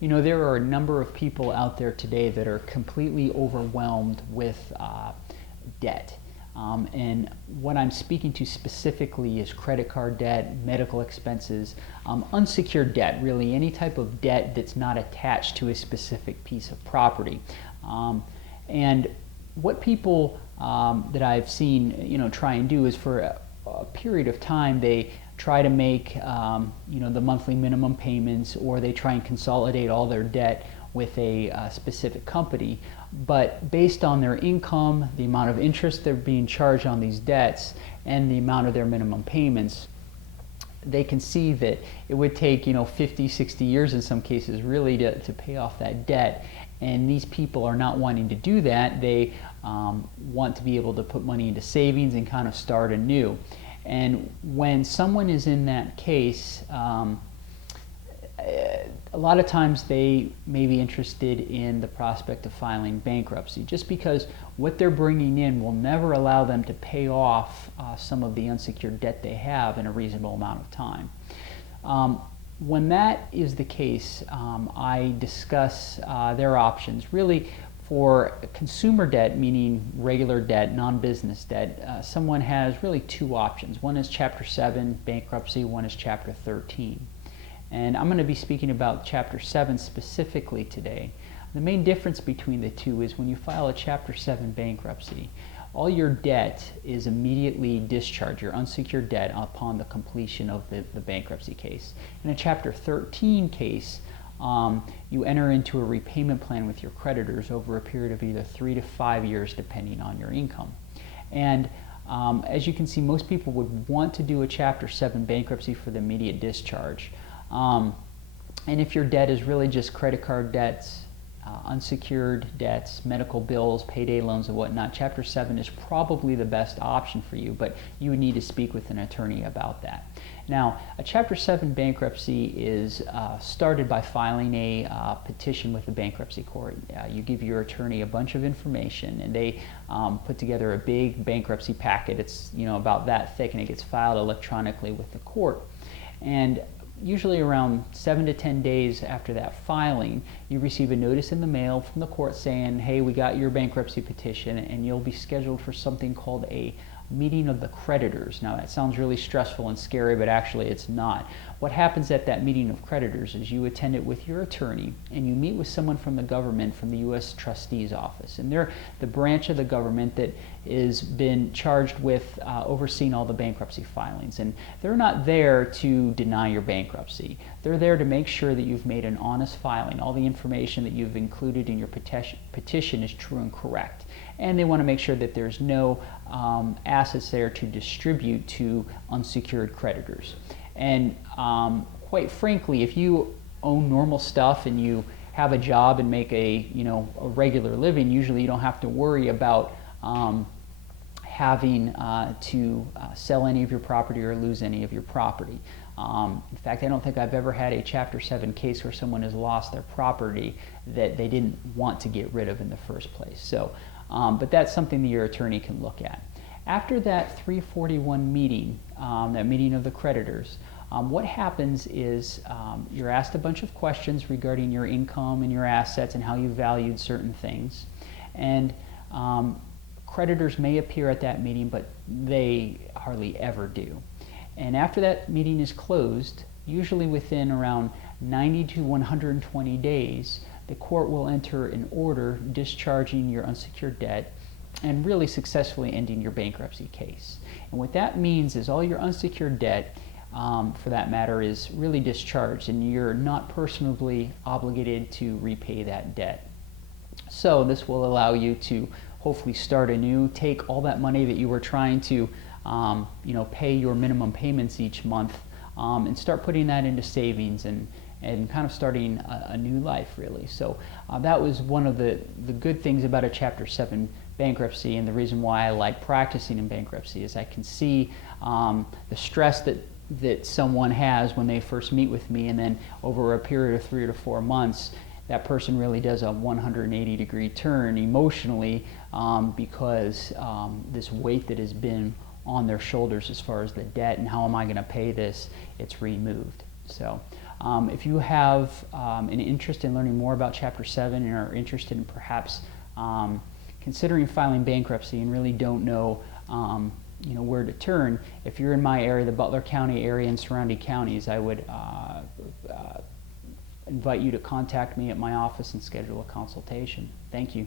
You know, there are a number of people out there today that are completely overwhelmed with debt. And what I'm speaking to specifically is credit card debt, medical expenses, unsecured debt, really any type of debt that's not attached to a specific piece of property. And what people that I've seen, you know, try and do is for a period of time they try to make you know, the monthly minimum payments, or they try and consolidate all their debt with a specific company. But based on their income, the amount of interest they're being charged on these debts, and the amount of their minimum payments, they can see that it would take, you know, 50, 60 years in some cases really to pay off that debt. And these people are not wanting to do that. They want to be able to put money into savings and kind of start anew. And when someone is in that case, a lot of times they may be interested in the prospect of filing bankruptcy, just because what they're bringing in will never allow them to pay off some of the unsecured debt they have in a reasonable amount of time. When that is the case, I discuss their options. Really, for consumer debt, meaning regular debt, non-business debt, someone has really two options. One is Chapter 7 bankruptcy, one is Chapter 13. And I'm going to be speaking about Chapter 7 specifically today. The main difference between the two is when you file a Chapter 7 bankruptcy, all your debt is immediately discharged, your unsecured debt, upon the completion of the bankruptcy case. In a Chapter 13 case, you enter into a repayment plan with your creditors over a period of either 3 to 5 years, depending on your income. And as you can see, most people would want to do a Chapter 7 bankruptcy for the immediate discharge. And if your debt is really just credit card debts, unsecured debts, medical bills, payday loans and whatnot, Chapter 7 is probably the best option for you, but you would need to speak with an attorney about that. Now, a Chapter 7 bankruptcy is started by filing a petition with the bankruptcy court. You give your attorney a bunch of information, and they put together a big bankruptcy packet. It's, you know, about that thick, and it gets filed electronically with the court. And usually around 7 to 10 days after that filing, you receive a notice in the mail from the court saying, hey, we got your bankruptcy petition, and you'll be scheduled for something called a meeting of the creditors. Now that sounds really stressful and scary, but actually it's not. What happens at that meeting of creditors is you attend it with your attorney, and you meet with someone from the government, from the U.S. Trustee's office. And they're the branch of the government that is been charged with overseeing all the bankruptcy filings. And they're not there to deny your bankruptcy. They're there to make sure that you've made an honest filing. All the information that you've included in your petition is true and correct. And they want to make sure that there's no assets there to distribute to unsecured creditors. And quite frankly, if you own normal stuff and you have a job and make a regular living, usually you don't have to worry about having to sell any of your property or lose any of your property. In fact, I don't think I've ever had a Chapter 7 case where someone has lost their property that they didn't want to get rid of in the first place. So, but that's something that your attorney can look at. After that 341 meeting, that meeting of the creditors, what happens is you're asked a bunch of questions regarding your income and your assets and how you valued certain things. And creditors may appear at that meeting, but they hardly ever do. And after that meeting is closed, usually within around 90 to 120 days, the court will enter an order discharging your unsecured debt and really successfully ending your bankruptcy case. And what that means is all your unsecured debt, for that matter, is really discharged, and you're not personally obligated to repay that debt. So this will allow you to hopefully start anew, take all that money that you were trying to pay your minimum payments each month, and start putting that into savings and kind of starting a new life, really. So that was one of the good things about a Chapter 7 bankruptcy, and the reason why I like practicing in bankruptcy is I can see the stress that someone has when they first meet with me, and then over a period of 3 to 4 months, that person really does a 180-degree turn emotionally because this weight that has been on their shoulders as far as the debt and how am I going to pay this, it's removed. So If you have an interest in learning more about Chapter 7 and are interested in perhaps considering filing bankruptcy and really don't know where to turn, if you're in my area, the Butler County area and surrounding counties, I would invite you to contact me at my office and schedule a consultation. Thank you.